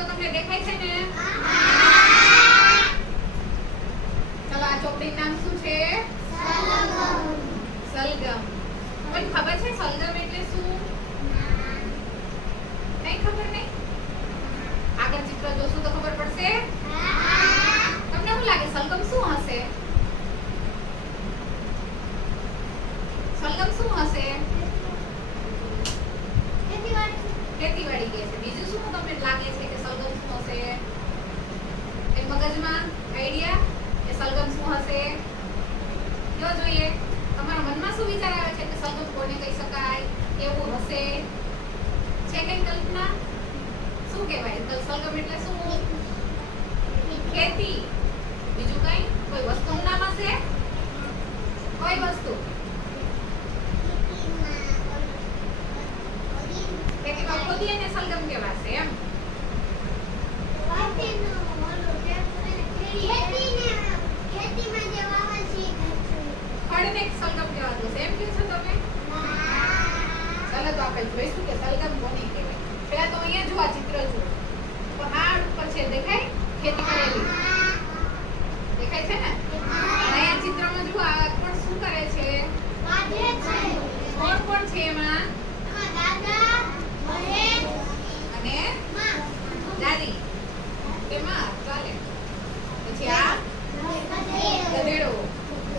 તો તમને દેખાય છે ને? ચલો આ ચોપડીનું નામ શું છે? સલગમ. તમને ખબર છે સલગમ એટલે શું? નહીં ખબર નહીં? આગળ ચિત્ર જોશું તો ખબર પડશે. તમને શું લાગે સલગમ શું હશે? સલગમ શું હશે? ખેતીવાડી કે છે. બીજું શું તમને લાગે છે કે સલગમ શું હશે? એક મગજમાં આઈડિયા કે સલગમ શું હશે? કયો જોઈએ. તમારા મનમાં શું વિચાર આવે છે કે સલગમ કોને કહી શકાય? કેવું હશે? છે કઈ કલ્પના? શું કહેવાય? સલગમ એટલે શું? ખેતી. બીજું કઈ? કોઈ વસ્તુનું નામ હશે? કોઈ વસ્તુ? ખેતીમાં ખોદી અને સલગમ કહેવાશે એમ. ખડને સલગમ કહેવાતું છે એમ કહો છો તમે? ચાલો તો આપણે જોઈશું કે સલગમ કોને કહેવાય. પહેલા તો અહીંયા જો આ ચિત્ર જુઓ. પહાડ ઉપર છે દેખાય? ખેતી કરેલી દેખાય છે ને? અહીંયા ચિત્રમાં જુઓ આ કોણ શું કરે છે? કોણ કોણ છે એમાં? અને દાદી. એમાં ચાલે. પછી આ ગધેડો.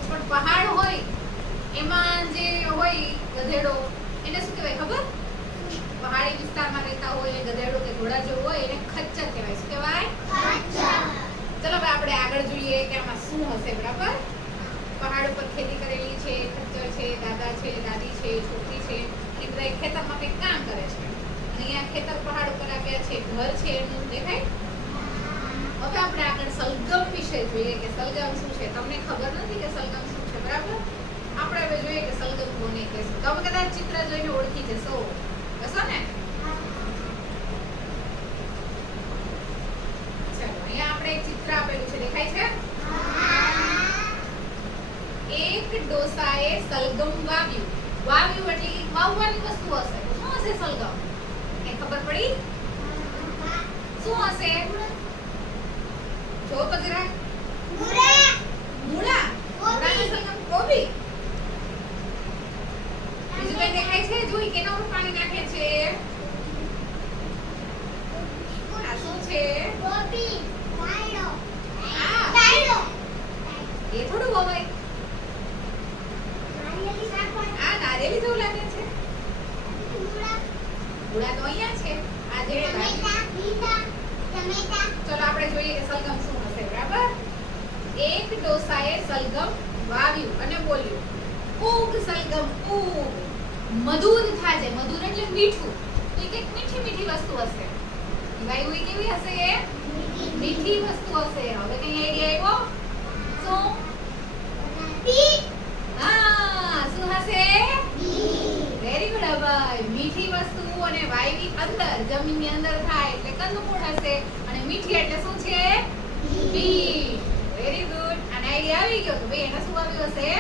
પણ પહાડ હોય એમાં જે હોય ગધેડો એને શું કહેવાય ખબર? પહાડી વિસ્તારમાં રહેતા હોય ગધેડો કે ઘોડા જેવું હોય એને ખચ્ચર કહેવાય. શું કહેવાય? ચલો હવે આપણે આગળ જોઈએ કે આમાં શું હશે. બરાબર? પહાડ ઉપર ખેતી કરેલી છે, ખચ્ચર છે, દાદા છે, દાદી છે, છોકરી છે અને બધા ખેતરમાં કંઈક કામ કરે છે. અને અહીંયા ખેતર પહાડ ઉપર આપ્યા છે, ઘર છે એનું દેખાય. હવે આપણે આગળ સલગમ વિશે જોઈએ કે સલગમ શું છે. તમને ખબર નથી કે સલગમ શું છે. બરાબર? આપણે હવે જોઈએ કે સલગમ કોને કહે છે. તમે કદાચ ચિત્ર જોઈને ઓળખી જશો. હશો ને? ચલો અહીંયા આપણે એક ચિત્ર આપેલું છે દેખાય છે? એક ડોસાએ સલગમ વાવ્યું. વાવ્યું એટલે વાવવાની વસ્તુ હશે. તો શું હશે સલગમ? એ ખબર પડી? શું હશે? જો તો જરા. મૂળા. મૂળાનો સલગમ કોબી. બીજું કઈ દેખાય છે? જોઈ કેના ઉપર પાણી નાખે છે? આ શું છે? એ થોડું વવાય. આ નારિયેળી જેવું લાગે છે. મૂળા તો અહીંયા છે. આ જે ચલો આપણે જોઈએ કે સલગમ શું હશે. બરાબર? એક ડોસાએ સલગમ વાવ્યું અને બોલ્યું ઉગ સલગમ ઉગ મધુર થાજે. મધુર એટલે મીઠું. તો એક મીઠી મીઠી વસ્તુ હશે. ગાયું એ કેવી હશે? મીઠી વસ્તુ હશે. હવે કઈ આઈડિયા આવ્યો? શું? હા શું હશે? વેરી ગુડ ભાઈ. મીઠી વસ્તુ અને વાયવી અંદર જમીનની અંદર થાય એટલે કંદમૂળ હશે અને મીઠી એટલે શું છે? બીટ. Very good. અને આઈડિયા આવી ગયો કે ભાઈ એને શું આવ્યું હશે?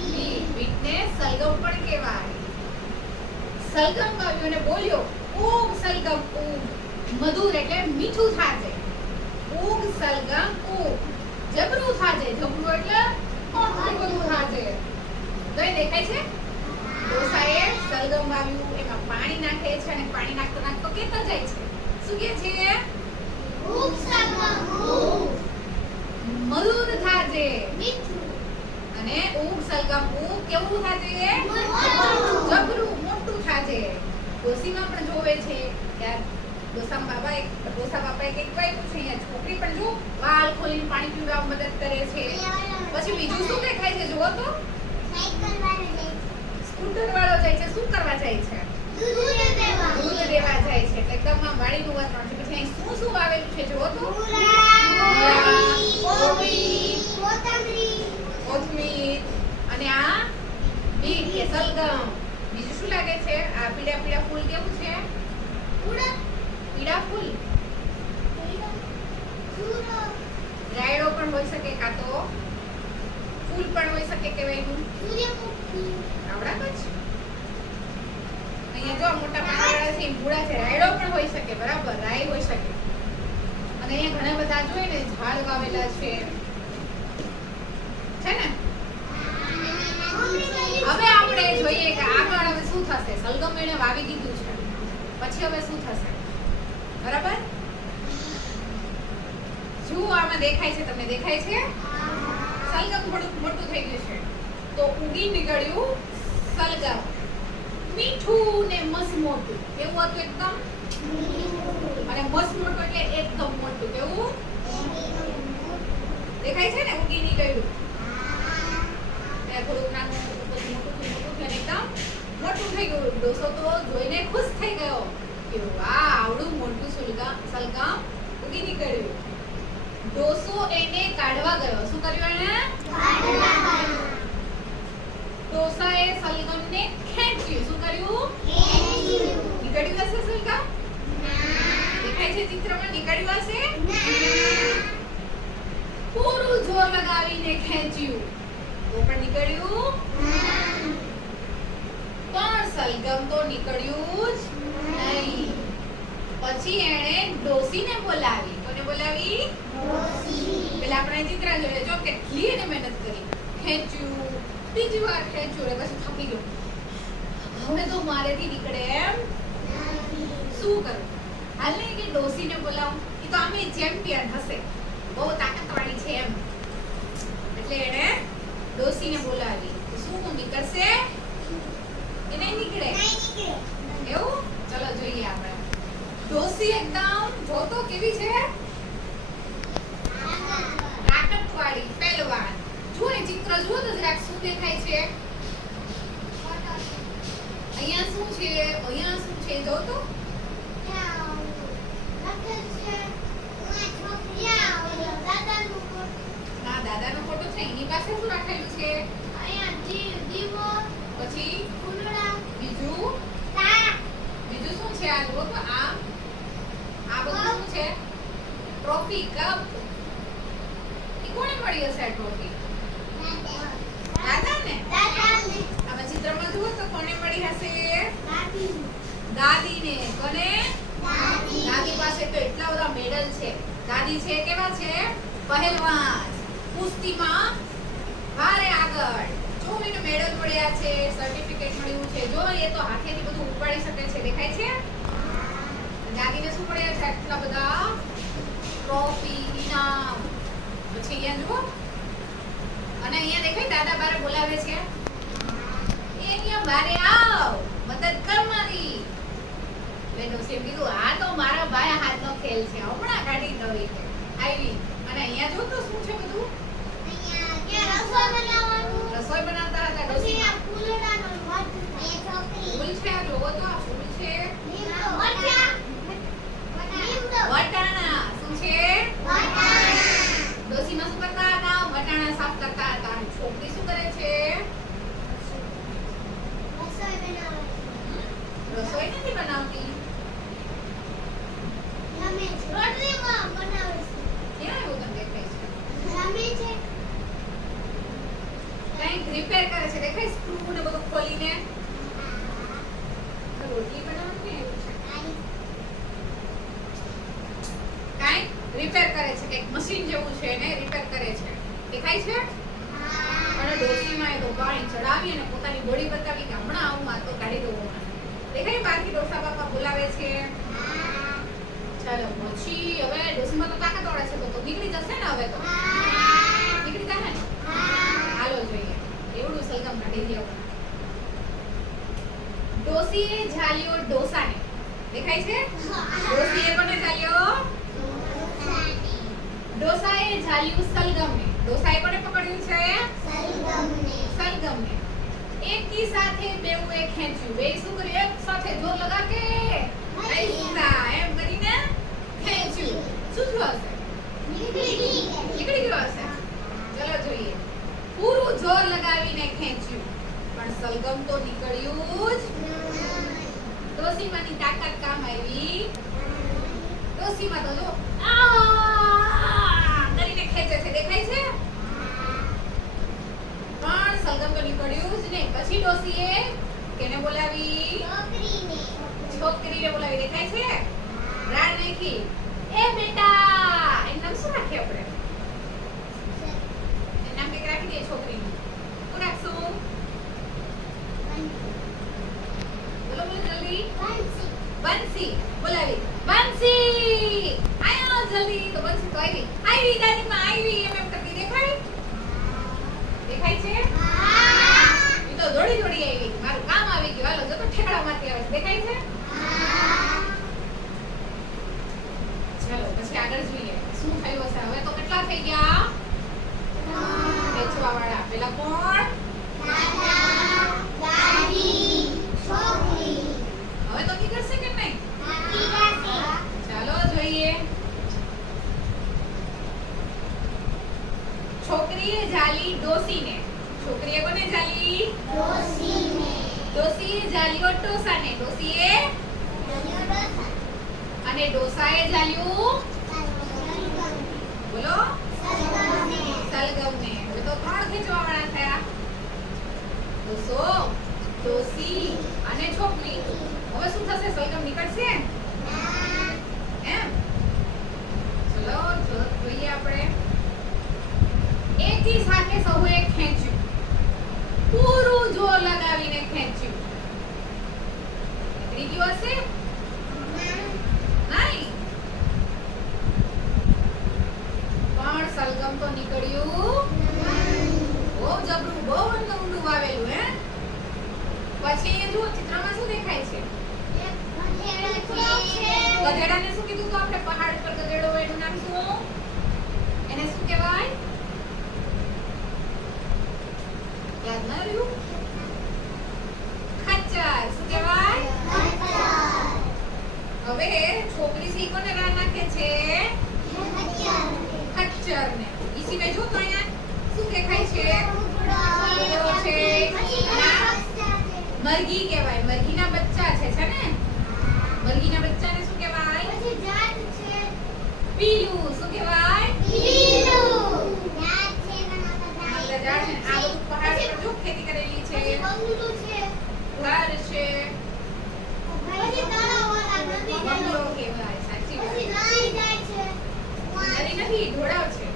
બીટ. બીટને સલગમ પણ કહેવાય. સલગમ વાવ્યું અને બોલ્યો ઉગ સલગમ ઉગ. મધુર એટલે મીઠું થાજે. ઉગ સલગમ ઉગ. જબરું થાજે. જબરું એટલે મોટું થાજે. કઈ દેખાય છે? ડોસાએ સલગમ વાવ્યું એમાં પાણી નાખે છે અને પાણી નાખતો નાખતો કેતા જાય છે. શું કહે છે? ઉગ સલગમ ઉગ. મધુર થાજે. મીઠું. અને ઉગ સલગમ ઉગ કેવું થાજે? જબરું મોટું થાજે. ડોસીમાં પણ જોવે છે કે ડોસા બાપાએ કંઈક વાવ્યું છે. અહીંયા છોકરી પણ જો વાલ ખોલીને પાણી પીવા મદદ કરે છે. પછી બીજું શું દેખાય છે? જુઓ તો સ્કૂટર વાળો જાય છે. શું કરવા જાય છે? દૂધ દેવા જાય છે. એટલે એકદમ આમ વાડીનું વાતાવરણ છે. પછી અહીં શું શું વાવેલું છે? જુઓ તો કોથમીર અને આ બીટ કે સલગમ. બીજું શું લાગે છે? આ પીળા પીળા ફૂલ કેવું છે? પીળા ફૂલ. રાયડો પણ હોઈ શકે કાં તો ફૂલ પણ હોઈ શકે. કેવાયનું આવડા જ અહીંયા જો મોટા પાંદડા છે મૂળા છે. રાયડો પણ હોઈ શકે. બરાબર? રાય હોઈ શકે. અને અહીંયા ઘણા બધા જોઈએ ને ઝાડ વાવેલા છે ને? હવે આપણે જોઈએ કે આગળ હવે શું થશે. સલગમ એને વાવી દીધું છે, પછી હવે શું થશે? બરાબર? શું આમાં દેખાય છે? તમને દેખાય છે? સલગમ થોડું મોટું થઈ ગયું છે તો ઉગી નીકળ્યું સલગમ. મીઠું ને મસ્ત મોટું. કેવું હતું? એકદમ. અને મસ્ત મોટું એટલે એકદમ મોટું. કેવું દેખાય છે ને? ઉગી નીકળ્યું. થોડુંક નાનું પછી મોટું થયું એકદમ મોટું થઈ ગયું. ડોસો તો જોઈને ખુશ થઈ ગયો કે વાહ, આવડું મોટું સલગમ ઉગી નીકળ્યું. ડોસો એને કાઢવા ગયો. શું કર્યું એને? ડોસાએ સલગમને ખેંચ્યું. શું કર્યું? નીકળ્યું હશે સલગમ? દેખાય છે ચિત્રમાં? નીકળ્યું હશે? પૂરું જોર લગાવીને ખેંચ્યું તો પણ નીકળ્યું પણ સલગમ તો નીકળ્યું જ નહીં. પછી એણે ડોસીને બોલાવી. કોને બોલાવી? પેલા આપણે ચિત્ર જોડે જો કેટલી એને મહેનત કરી. ખેંચ્યું, બીજી વાર ખેંચ્યું, પછી થાકી ગયો. હવે તો મારેથી નીકળે એમ શું કરું? હાલ ને કે ડોસીને બોલાવું. એ તો આમે ચેમ્પિયન હશે, બહુ તાકાતવાળી છે એમ. એટલે એણે ડોસીને બોલાવી. શું નીકળશે? એ નહીં નીકળે. એવું? ચલો જોઈએ આપણે. ડોસી એકદમ જોતો કેવી છે? તાકાતવાળી, પહેલવાન. જો એ ચિત્ર જુઓ તો જરાક શું દેખાય છે? અહીંયા શું છે? અહીંયા શું છે? જો તો દાદાનો ફોટો છે. એની પાસે શું રાખેલું છે? પછી બીજું શું છે? આ જુઓ તો આ બધું શું છે? Trophy, cup. એ કોને મળી હશે આ ટ્રોફી? દાદાને. આમાં ચિત્રમાં જુઓ તો કોને મળી હશે? દાદીને. કોને? દાદી પાસે તો એટલા બધા મેડલ છે. દાદી છે કેવા છે? પહેલવાન, કુસ્તીમાં ભારે આગળ. જો એને મેડલ મળ્યા છે, સર્ટિફિકેટ મળ્યું છે. જો એ તો હાથેથી બધું ઉપાડી શકે છે. દેખાય છે? દાદીને શું મળ્યા છે? આટલા બધા ટ્રોફી, ઇનામ. પછી અહીંયા જુઓ, અને અહીંયા દેખાય દાદા બારે બોલાવે છે. એ અહીંયા બારે આવ, મદદ કર મારી. ડોસીએ કીધું આ તો મારા ભાઈ હાથનો ખેલ છે, હમણાં કાઢી દઉં. આવી અને અહીંયા જો તો શું છે બધું? રસોઈ બનાવતા હતા ડોસી. ફૂલ છે. આ જોવો તો આ ફૂલ છે. વટાણા. શું છે? ડોસીમાં શું કરતા હતા? વટાણા સાફ કરતા હતા. છોકરી શું કરે છે? રસોઈ નથી બનાવતી. રિપેર કરે છે. દેખાય સ્ક્રૂ ને બધું ખોલીને રોટલી બનાવવાની એવું છે. કાઈ રિપેર કરે છે. એક મશીન જેવું છે ને રિપેર કરે છે. દેખાય છે? અને ડોસીમાં એ તો પાણી ચડાવી અને પોતાની બોડી બતાવી કે હમણાં આવું માં તો કાઢી દઉં. દેખાય બહારથી ડોસા બાપા બોલાવે છે. ચાલો પછી હવે ડોસીમાં તો તાકાત વાળા છે તો નીકળી જશે ને. હવે તો નીકળી જશે ને. હાલો જોઈએ. એવડું સલગમ કાઢી દે. ડોસીએ ઝાલ્યો ડોસાને. દેખાય છે? ડોસીએ કોને ઝાલ્યો? ડોસાએ ઝાલ્યું સલગમને. ડોસાએ કોને પકડ્યું છે? સલગમને. એકી સાથે બેઉએ ખેંચ્યું. બે શું કર્યું? એક સાથે જોર લગા કે ऐसा એમ કરીને ખેંચ્યું. શું થયું હશે? નીકળી ગયો હશે. ચલો જોઈએ. પૂરું જોર લગાવીને ખેંચ્યું પણ સલગમ તો નીકળ્યું જ. ડોસીમાની તાકાત કામ આવી. ડોસીમાં તો જો આ કરીને ખેંચે છે. દેખાય છે? પણ સલગમ તો નીકળ્યું જ નહીં. પછી ડોસીએ કેને બોલાવી? છોકરીને બોલાવી. દેખાય છે? રાડ નાખી. એ બેટા એનું નામ શું રાખીએ આપણે? એનું નામ કંઈક રાખી દઈએ છોકરીનું. શું રાખશું? બોલો બોલો જલ્દી. બંસી. બોલાવી. બંસી. આયો જલ્દી. તો બંસી તો આવી. આવી દાદીમાં આવી એમ કરતી દેખાય? દેખાય છે? એ તો દોડી દોડી આવી. મારું કામ આવી ગયું. હાલો જો તો ઠેકડા મારતી આવે છે. દેખાય છે? ચાલો પછી આગળ જોઈએ શું થયું હશે. હવે તો કેટલા થઈ ગયા? વેચવા વાળા. પેલા કોણ? દાદા, દાદી, છોકરી. હવે તો નીકળશે કે નહીં? ચાલો જોઈએ. છોકરીએ જાલી ડોસીને. છોકરીએ કોને જાલી? ડોસીને. ડોસીએ જાલ્યો ટોસાને. ડોસીએ અને ડોસાએ જાલ્યું બોલો સલગમને. હવે તો ત્રણ ખેંચવા વાળા થયા. ડોસો, ડોસી અને છોકરી. હવે શું થશે? સલગમ નીકળશે એમ? ચલો જોઈએ આપણે. એકી સાથે સૌએ ખેંચ્યું. પૂરું જોર લગાવીને ખેંચ્યું. નીકળી ગયું હશે? નહીં. પણ સલગમ તો નીકળ્યું બહુ જબરું, બહુ ઊંડું વાવેલું હે. પછી એ જો ચિત્રમાં શું દેખાય છે? ગધેડાને શું કીધું તો આપણે? પહાડ પર ગધેડો હોય એનું નામ શું? એને શું કહેવાય? યાદ ન રહ્યું? ખચ્ચર. શું કહેવાય? હવે છોકરી સી કોને રાહ નાખે છે? ખચ્ચરને. ઈ સિવાય જો તો અહીંયા શું દેખાય છે? ઘોડો છે. મરઘી કહેવાય. મરઘીના બચ્ચા છે ને? મરઘીના બચ્ચાને શું કહેવાય? પીલું. શું કહેવાય? પીલું. ઝાડ છે. આ બધું પહાડ પર જો ખેતી કરેલી છે. ઘર છે. બંગલો કહેવાય. સાચી વાત. નદી નથી, ઢોળાવ છે.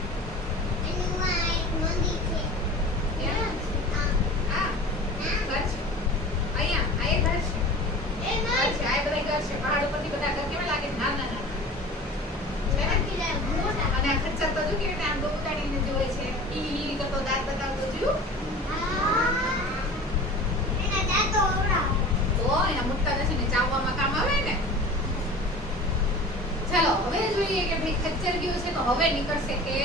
ખચ્ચર ગયો છે તો હવે નીકળશે કે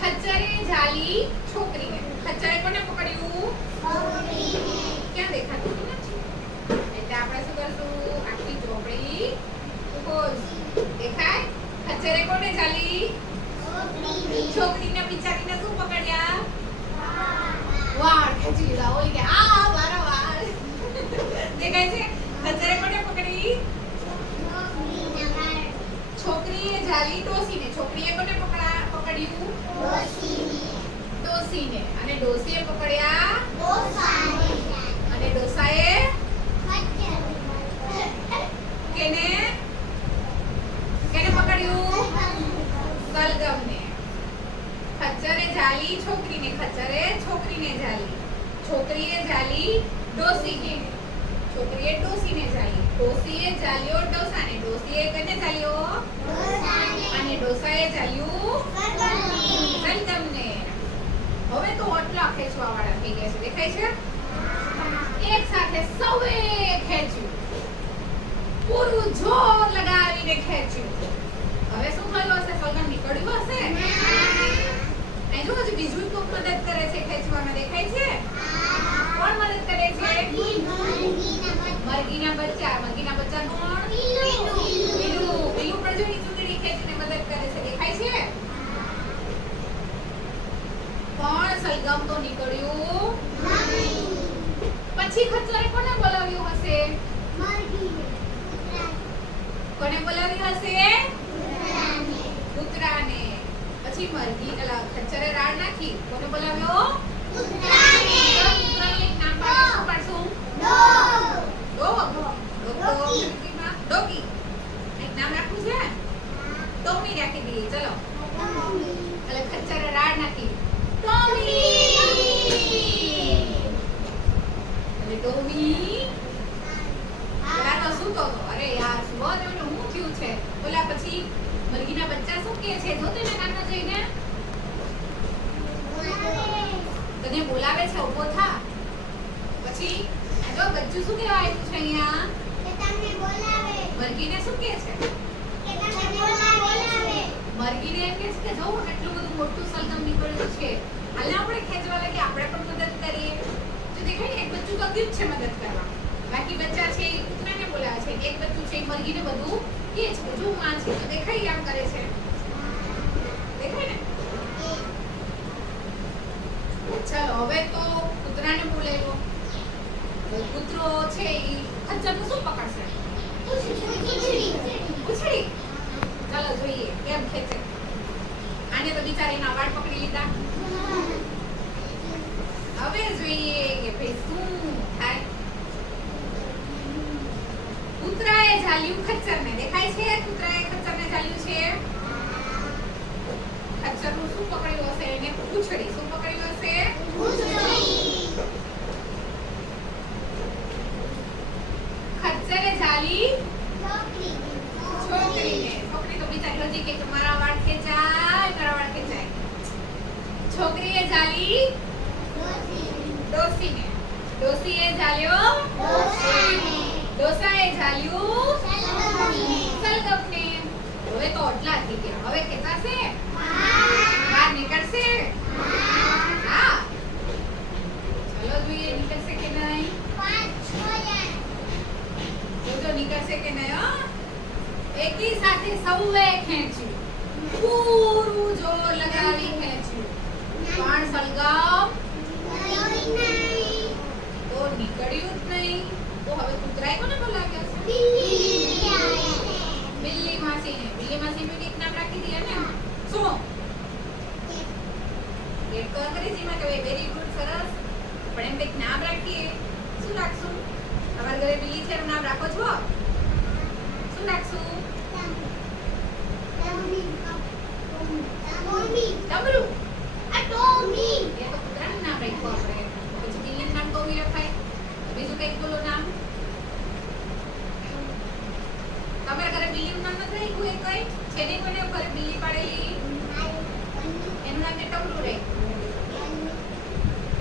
ખચ્ચરે જાલી છોકરીને. ખચ્ચરે કોને પકડ્યું? છોકરીને. ક્યાં દેખાતું નથી? એટલે આપણે શું કરશું? આખી ચોપડી દેખાય. ખચ્ચરે કોને જાલી? છોકરીને. બિચારીને શું પકડ્યા? વાળ ખેંચી લીધા. ઓલી કે આ મારા વાળ. દેખાય છે? ખચ્ચરે કોને પકડી? છોકરીએ જાલી ડોસીને. છોકરીએ કોને પકડ્યું? ડોસીને. અને ડોસીએ પકડ્યા અને ડોસાએ કેને પકડ્યું? સલગમને. ખચ્ચરે જાલી છોકરીને. ખચ્ચરે છોકરીને જાલી. છોકરીએ જાલી ડોસીને. છોકરીએ ડોસીને જાલી. ડોસીએ જાલ્યો ડોસાને. ડોસીએ કેને જાલ્યો? અને ડોસાએ જાલ્યું સલગમને. હવે તો આટલા ખેંચવા વાળા થઈ ગયા છે. દેખાય છે? એક સાથે સૌએ ખેંચ્યું. પૂરું જોર લગાવીને ખેંચ્યું. હવે શું થયું હશે? સલગમ નીકળ્યું હશે? અહીં જો હજુ બીજું કોક મદદ કરે છે ખેંચવામાં. દેખાય છે? કોણ મદદ કરે છે? મરઘીના બચ્ચા. મરઘીના બચ્ચા કોણ? પીલું. પીલું પણ જો ચૂંટણી ખેંચીને મદદ કરે છે. દેખાય છે? પણ સલગમ તો નીકળ્યું. પછી ખચ્ચરે કોને બોલાવ્યું હશે? કોને બોલાવ્યું હશે? કૂતરાને. પછી મરઘી ખચ્ચરે રાડ નાખી. કોને બોલાવ્યો? કૂતરાને. કૂતરાને એક નામ પાડશું. ડોગ. ડોગી. એક નામ રાખવું છે? તો ટોમી રાખી દઈએ. ચલો એટલે ખચ્ચરે રાડ નાખી ટોમી. એટલે ટોમી પેલા તો સૂતો હતો. અરે યાર સુવો દે એટલે હું થયું છે. ઓલા પછી મરઘીના બચ્ચા શું કહે છે જોતો ને કાનમાં જઈને તને બોલાવે છે ઊભો થા. પછી આ જો બચ્ચું શું કહેવા આવ્યું છે અહીંયા કે તમને બોલાવે મરઘીને શું કહે છે કે તમને બોલાવે મરઘીને એમ કહે છે કે જો કેટલું બધું મોટું સલગમ નીકળ્યું છે હાલે આપણે ખેંચવા લાગે આપણે પણ મદદ કરીએ. તો દેખાય ને એક બચ્ચું તો ગયું જ છે મદદ કરવા. બાકી બચ્ચા છે એ કૂતરાને બોલાવે છે. એક બચ્ચું છે એ મરઘીને બધું કહે છે જો માં છે તો દેખાય આમ કરે છે દેખાય ને. ચાલો હવે તો કૂતરાને બોલાવ્યો. કૂતરો છે એ ખચ્ચરનું શું પકડશે પૂંછડી. ચાલો જોઈએ કેમ ખેંચે. આને તો બિચારીના વાળ પકડી લીધા. હવે જોઈએ કે ભાઈ શું થાય. કૂતરાએ ઝાલ્યું ખચ્ચરને. દેખાય છે કૂતરાએ ખચ્ચરને ઝાલ્યું છે. ખચ્ચરનું શું પકડ્યું હશે એને પૂંછડી. શું પકડ્યું હશે ખચ્ચરે ઝાલી છોકરીને. છોકરી તો બિચારી હજી કે મારા વાળ ખેંચાય મારા વાળ ખેંચાય. છોકરીએ ઝાલી ડોસીને. ડોસીએ ઝાલ્યો ડોસાએ ઝાલ્યું સલગમને. હવે તો આટલા થઈ ગયા. હવે ખેંચાશે બહાર નીકળશે. હા ચલો જોઈએ નીકળશે કે નહીં. જોજો નીકળશે કે નહીં. હો એકી સાથે સૌએ ખેંચ્યું પૂરું જોર લગાવી ખેંચ્યું પણ સલગમ તો નીકળ્યું જ નહીં. તો હવે કૂતરાએ કોને બોલાવ્યા છે બિલ્લી માસીને. બિલ્લી માસીનું એક નામ રાખી દઈએ ને શું એક તો અંગ્રેજીમાં કહેવાય વેરી ગુડ સરસ. પણ એમ કંઈક નામ રાખીએ. શું રાખશું? તમારા ઘરે બિલ્લી છે એનું નામ રાખો છો શું રાખશું? ટમરું. એ તો કૂતરાનું નામ રાખ્યું આપણે. પછી બિલ્લીનું નામ ટોમી રખાય. બીજું કંઈક બોલો નામ. તમારા ઘરે બિલ્લીનું નામ નથી રાખ્યું એ કઈ છે ને કોને ઘરે બિલ્લી પાડેલી એનું નામ ને ટમરું રાખ્યું.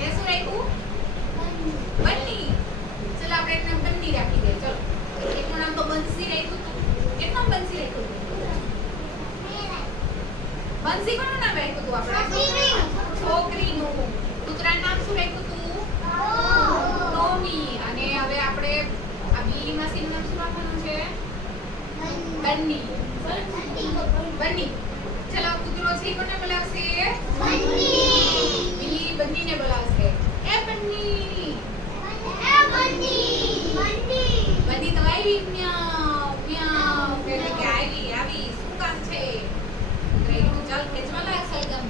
એ શું રાખ્યું? બન્ની. ચલો આપણે એનું નામ બન્ની રાખી દઈએ. ચલો એકનું નામ તો બંસી રાખ્યું હતું. કેટલું નામ બંસી રાખ્યું હતું? બંસી કોનું નામ રાખ્યું હતું આપણે? છોકરીનું. કૂતરાનું નામ શું રાખ્યું હતું? ટોમી. અને હવે આપણે આ બિલ્લી માસીનું નામ શું રાખવાનું છે? બન્ની. બન્ની. ચલો કૂતરો છે કોને બોલાવશે? બિલ્લી બન્નીને બોલાવશે. એ બન્ની. બન્ની તો આવી મ્યાઉ મ્યાઉ કહે કે આવી શું કામ છે? કૂતરાનું ચાલ ખેંચવા લાગ સલગમ.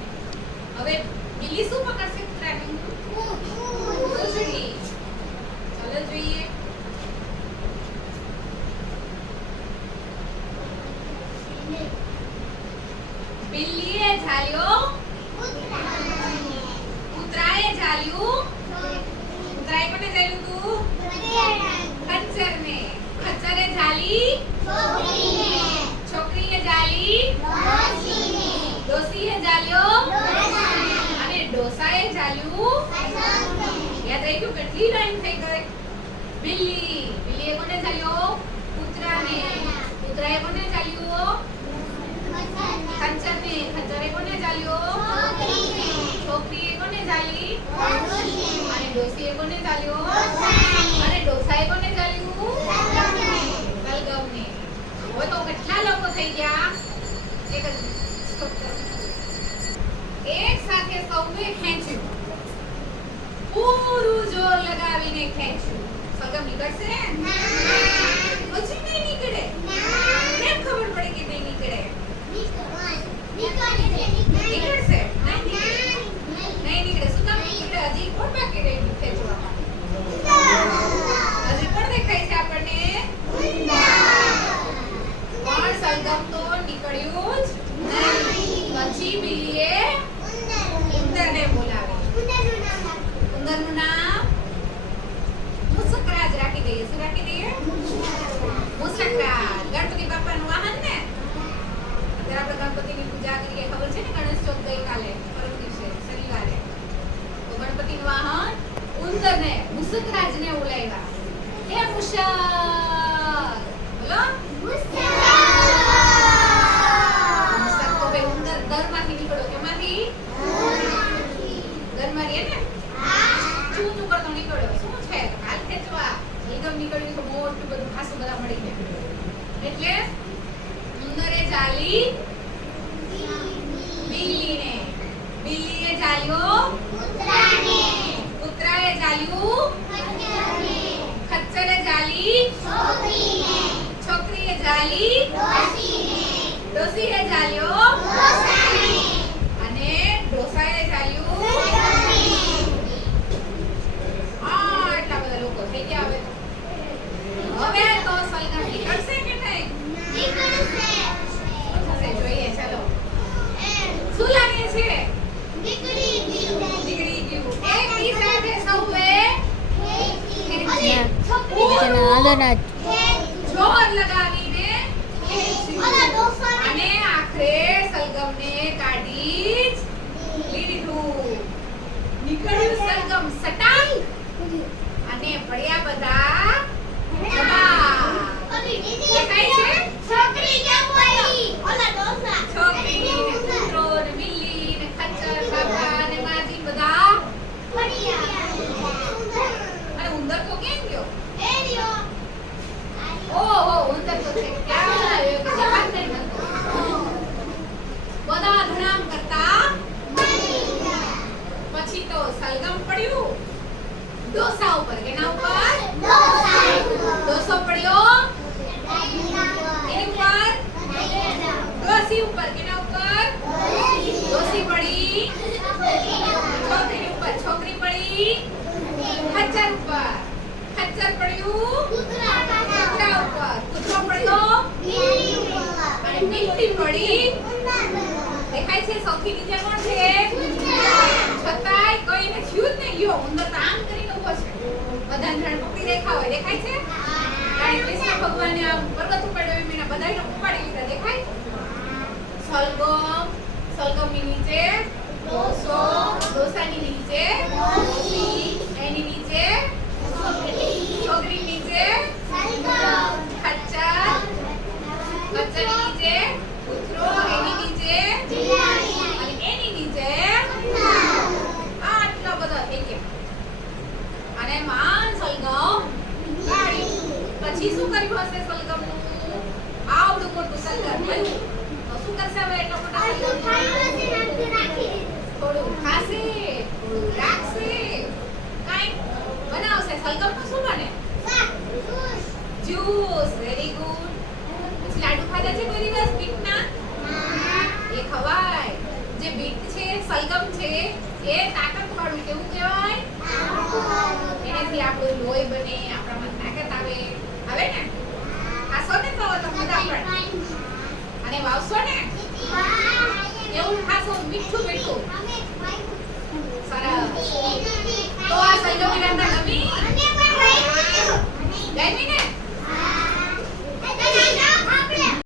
હવે બિલ્લી શું પકડશે કૂતરાનું? પૂંછડી. ચાલો જોઈએ. બિલ્લીએ ઝાલ્યો કૂતરાએ ઝાલ્યું. કૂતરાએ કોને ઝાલ્યું તું? ખચ્ચરને. ખચ્ચરે ઝાલી છોકરીએ ઝાલી ડોસીએ ઝાલ્યો અને ડોસાએ ઝાલ્યું. યાદ રાખ્યું કેટલી લાઈન થઈ ગઈ. બિલ્લી. બિલ્લીએ કોને ઝાલ્યો? કૂતરાને. કૂતરાએ કોને ઝાલ્યો? ખચ્ચરને. ખચ્ચરે કોને ઝાલ્યો? છોકરીએ કોને ઝાલી? અને ડોસીએ કોને ઝાલ્યો? અને ડોસાએ કોને ઝાલ્યું? સલગમને. હવે તો કેટલા લોકો થઈ ગયા? એક સાથે સૌએ ખેંચ્યું. પૂરું જોર લગાવીને ખેંચ્યું. સલગમ નીકળશે? પછી નહીં નીકળે. કેમ ખબર પડે કે નહીં નીકળે? નીકળશે? નહીં નીકળે. શું કામ નીકળે? હજી કોણ બાકી રહ્યું ખેંચવામાં? હજી કોણ દેખાય છે આપણને? પણ સલગમ તો નીકળ્યું જ ઉંદરને મુસકરાજને બોલાવ્યા. હે મુસક, બોલો. મુસક તો બે ઉંદર દરમાંથી નીકળ્યો. કેમાંથી? ઘરમાં રહે ને? શું કરતો નીકળ્યો? શું છે? હાલ ખેંચવા. એકદમ નીકળ્યું તો મોટું બધું ખાસું બધા મળી ગયા. એટલે ઉંદરે ચાલી બિલ્લીને, બિલ્લીએ ચાલ્યો કૂતરાએ ચાલ્યું ખચ્ચરે ચાલી છોકરીએ ચાલી ડોસીએ ચાલ્યો અને ડોસાએ ચાલ્યું. એટલા બધા લોકો થઈ ગયા. હવે તો સલગમ નીકળશે કે નહીં? શું થશે જોઈએ. ચાલો, શું લાગે છે? નીકળી ગયું. એકની સાથે સૌએ જોર લગાવીને અને આખરે સલગમને કાઢી જ લીધું. નીકળ્યું સલગમ સટાઈ અને પડ્યા બધા જવાબ. દેખાય છે? છોકરી ને કૂતરો ને બિલ્લી ને ખચ્ચર કાકા ને માજી બધા. અને ઉંદર તો કેમ ગયો? ઓહો, ઉંદર તો છે ક્યાં આવ્યો કે જવાબ નહીં મળતો. બધા ધડામ કરતા પછી તો સલગમ પડ્યું ડોસા ઉપર. કેના ઉપર? ડોસો પડ્યો એની ઉપર. ડોસી ઉપર. કેના ઉપર? ડોસી પડી છોકરી ઉપર. છોકરી પડી ખચ્ચર ઉપર. ખચ્ચર પડ્યું કૂતરા ઉપર. કૂતરો પડ્યો અને બિલ્લી પડી. દેખાય છે? સૌથી નીચે કોણ છે? છતાંય કોઈને થયું જ નહીં. ગયો ઉંદર તો આમ કરીને ઊભો છે. બધા જણ પકડી રેખા હોય. દેખાય છે? કારણ કૃષ્ણ ભગવાને આમ પર્વત ઉપાડ્યો એમ એના બધાયને ઉપાડી લીધા. દેખાય? સલગમની નીચે ડોસો, ડોસાની નીચે ડોસી, એની નીચે છોકરી નીચે ખચ્ચર, ખચ્ચરની નીચે કૂતરો, એની નીચે અને એની નીચે આટલા બધા થઈ ગયા. અને માન સલગમ કાઢી. પછી શું કર્યું હશે સલગમનું? આવડું મોટું સલગમ થયું તો શું કરશે હવે? એટલો મોટા સલગમ થોડું ખાશે, થોડું રાખશે, કાંઈક બનાવશે. સલગમનું શું બને? જ્યુસ. Very good. પછી લાડુ ખાધા છે કોઈ દિવસ બીટના? એ ખવાય. જે બીટ છે, સલગમ છે, એ તાકાતવાળું કેવું કહેવાય? એનાથી આપણું લોહી બને, આપણામાં તાકાત આવે. આવે ને? ખાશો ને તો મજા પડે. અને વાવશો ને એવું ખાશો મીઠું મીઠું. સરસ.